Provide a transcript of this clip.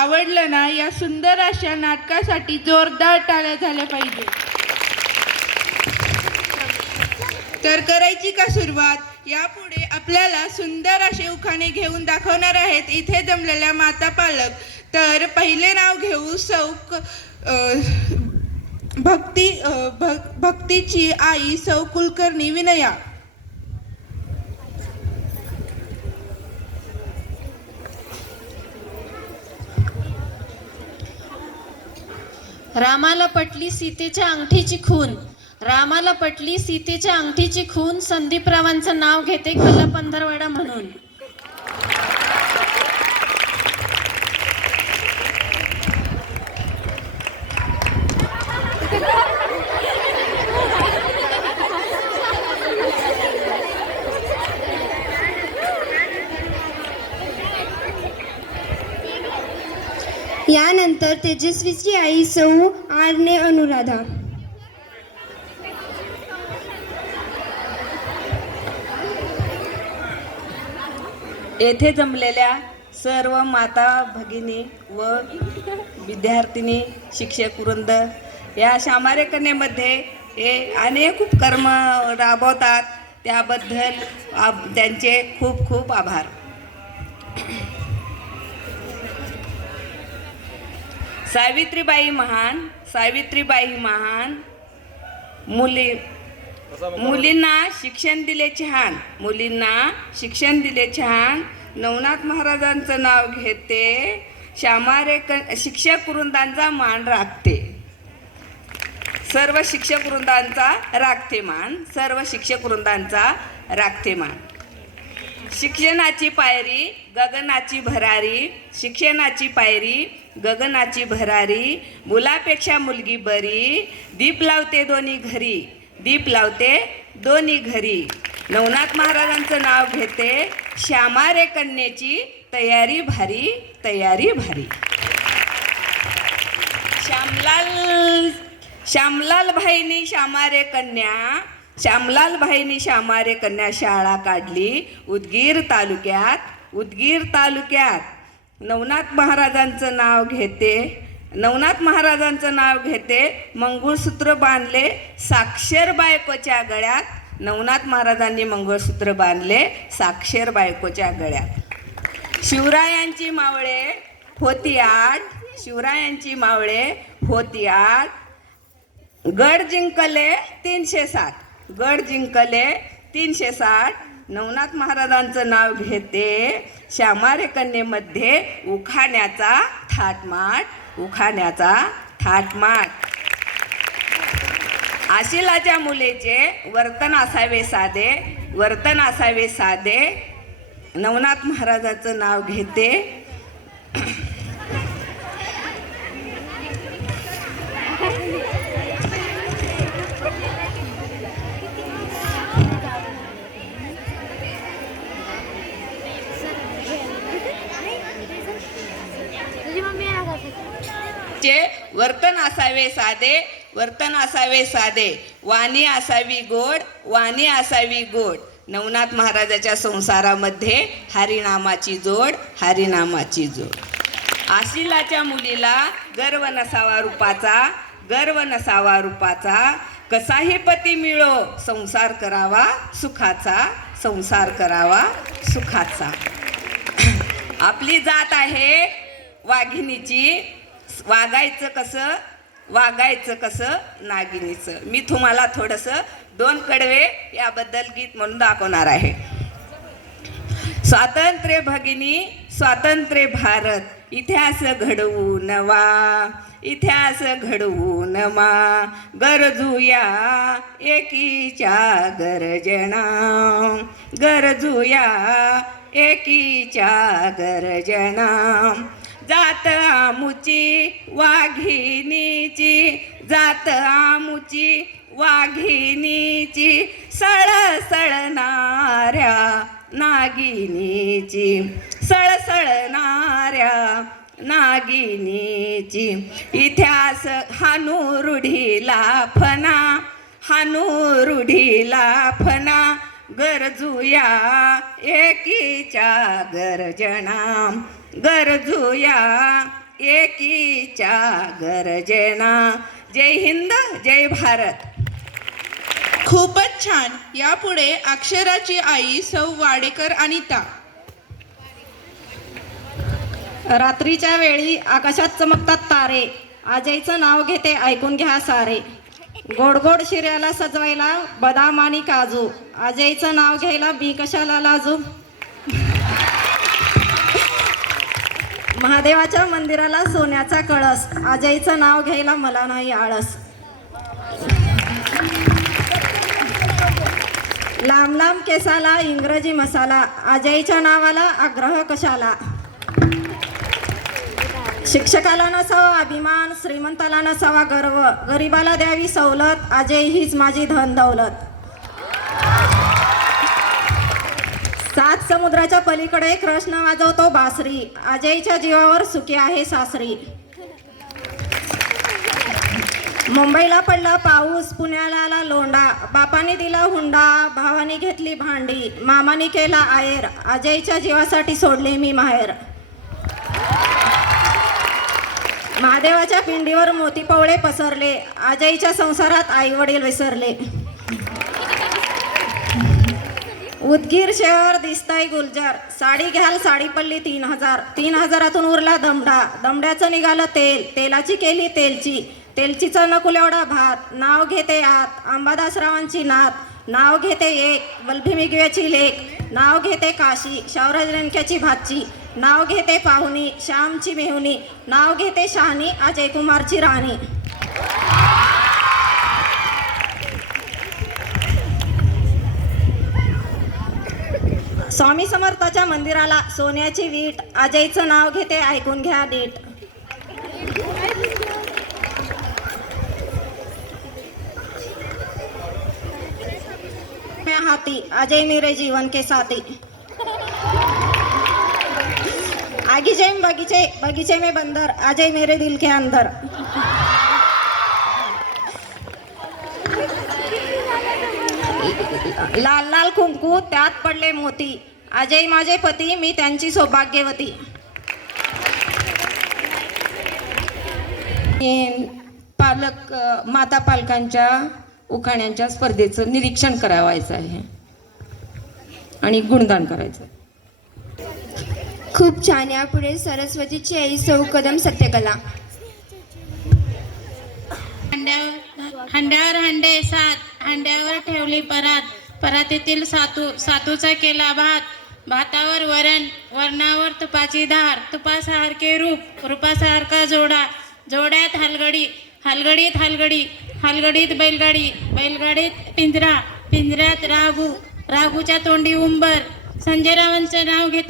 आवडलं ना, या सुंदर अशा नाटकासाठी जोरदार टाळ्या झाल्या पाहिजे. तर करायची का सुरुवात? यापुढे आपल्याला सुंदर असे उखाणे घेऊन दाखवणार आहेत इथे जमलेल्या माता पालक. तर पहिले नाव घेऊ भक्तीची आई सौ कुलकर्णी विनया. रामाला पटली सीतेच्या अंगठीची खून, रामाला पटली सीतेच्या अंगठीची खून, संदीपरावांचं नाव घेते कल्ला पंधरवडा म्हणून. यानंतर तेजस्वीची आई सौ आरणे अनुराधा. येथे जमलेल्या सर्व माता भगिनी व विद्यार्थिनी, शिक्षक वृंद, या शामारे कन्येमध्ये हे अनेक उपक्रम राबवतात, त्याबद्दल त्यांचे खूप खूप आभार. सावित्रीबाई महान मुलींना शिक्षण दिले छान, नवनाथ महाराजांचं नाव घेते, शामारे शिक्षक वृंदांचा मान राखते, सर्व शिक्षक वृंदांचा राखते मान. शिक्षणाची पायरी गगनाची भरारी, मुलापेक्षा मुलगी बरी, दीप लावते दोन्ही घरी. नवनाथ महाराजांचं नाव घेते, श्यामारे कन्येची तयारी भारी. श्यामलाल भाईनी श्यामारे कन्या शाळा काढली उदगीर तालुक्यात. नवनाथ महाराजांचं नाव घेते, मंगळसूत्र बांधले साक्षर बायकोच्या गळ्यात. नवनाथ महाराजांनी मंगळसूत्र बांधले साक्षर बायकोच्या गळ्यात. शिवरायांची मावळे होती आठ, गड जिंकले 360. नवनाथ महाराजांचं नाव घेते, श्यामारे कन्येमध्ये उखाण्याचा थाटमाट. आशिलाच्या मुलेचे वर्तन असावे साधे, नवनाथ महाराजांचं नाव घेते. वर्तन असावे साधे, वाणी असावी गोड. नवनाथ महाराजाच्या संसारामध्ये हरिनामाची जोड. आशिलाच्या मुलीला गर्व नसावा रूपाचा, कसाही पती मिळो संसार करावा सुखाचा. आपली जात आहे वाघिणीची, वागायचं कसं नागिनीचं. मी तुम्हाला थोडंसं 2 कडवे याबद्दल गीत म्हणून दाखवणार आहे. स्वातंत्र्य भगिनी स्वातंत्र्य भारत, इतिहास घडवून मा, गरजूया एकीच्या गर्जना. जात आमुची वाघिणीची, सळसळणाऱ्या नागिनीची. इतिहास हानू रूढीला फना, गरजूया एकीच्या गर्जना. गरजूया एकीच्या गरजेना. जय हिंद, जय भारत. खूपच छान. यापुढे अक्षराची आई सौ वाडेकर अनिता. रात्रीच्या वेळी आकाशात चमकतात तारे, आजईचं नाव घेते ऐकून घ्या सारे. गोड गोड शिऱ्याला सजवायला बदाम आणि काजू, आजईचं नाव घ्यायला मी कशाला लाजू. महादेवाच्या मंदिराला सोन्याचा कळस, आजईचं नाव घ्यायला मला नाही आळस. लांब लांब केसाला इंग्रजी मसाला, आजईच्या नावाला आग्रह कशाला. शिक्षकाला नसावा अभिमान, श्रीमंताला नसावा गर्व, गरिबाला द्यावी सवलत, आजई हीच माझी धन दौलत. 7 समुद्राच्या पलीकडे कृष्ण वाजवतो बासरी, आजईच्या जीवावर सुखी आहे सासरी. मुंबईला पडला पाऊस, पुण्याला आला लोंढा, बापाने दिला हुंडा, भावाने घेतली भांडी, मामाने केला आहेर, आजईच्या जीवासाठी सोडले मी माहेर. महादेवाच्या पिंडीवर मोती पवळे पसरले, आजईच्या संसारात आई वडील विसरले. उदगीर शहर दिसतंय गुलजार, साडी घ्याल साडी पडली 3000, 3000तून उरला दमडा, दमड्याचं निघालं तेल, तेलाची केली तेलची, तेलचीचं नकुल एवढा भात. नाव घेते आत अंबादासरावांची नात, नाव घेते एक वल्भी मिगव्याची लेक, नाव घेते काशी शावराज रेणक्याची भाची, नाव घेते पाहुणी श्यामची मेहुणी, नाव घेते शहाणी अजय कुमारची राणी. स्वामी समर्थाच्या मंदिराला सोन्याची वीट, अजयचं नाव घेते ऐकून घ्या नीट. हाथी अजय मेरे जीवन के साथी. आगे जाए बगीचे, बगीचे में बंदर, अजय मेरे दिल के अंदर. लाल लाल कुंकू त्यात पडले मोती, अजय माझे पती मी त्यांची सौभाग्यवती. पालक माता पालकांच्या उखाण्यांच्या स्पर्धेचं निरीक्षण करावायचं आहे आणि गुणगान करायचं. खूप छान. यापुढे सरस्वतीची आई सौ कदम सत्यकला. हंड्यावर हंडे सात, हंड्यावर ठेवली परात, परातीतील सातू, सातूचा केला भात, भातावर वरण, वरणावर तुपाची धार, तुपासारखे रूप, रूपासारखा जोडा, जोड्यात हलगडी, हलगडीत हलगडी, हलगडीत बैलगाडी, बैलगाडीत पिंजरा, पिंजऱ्यात राघू, राघूच्या तोंडी उंबर. संजय रावांचं नाव घेते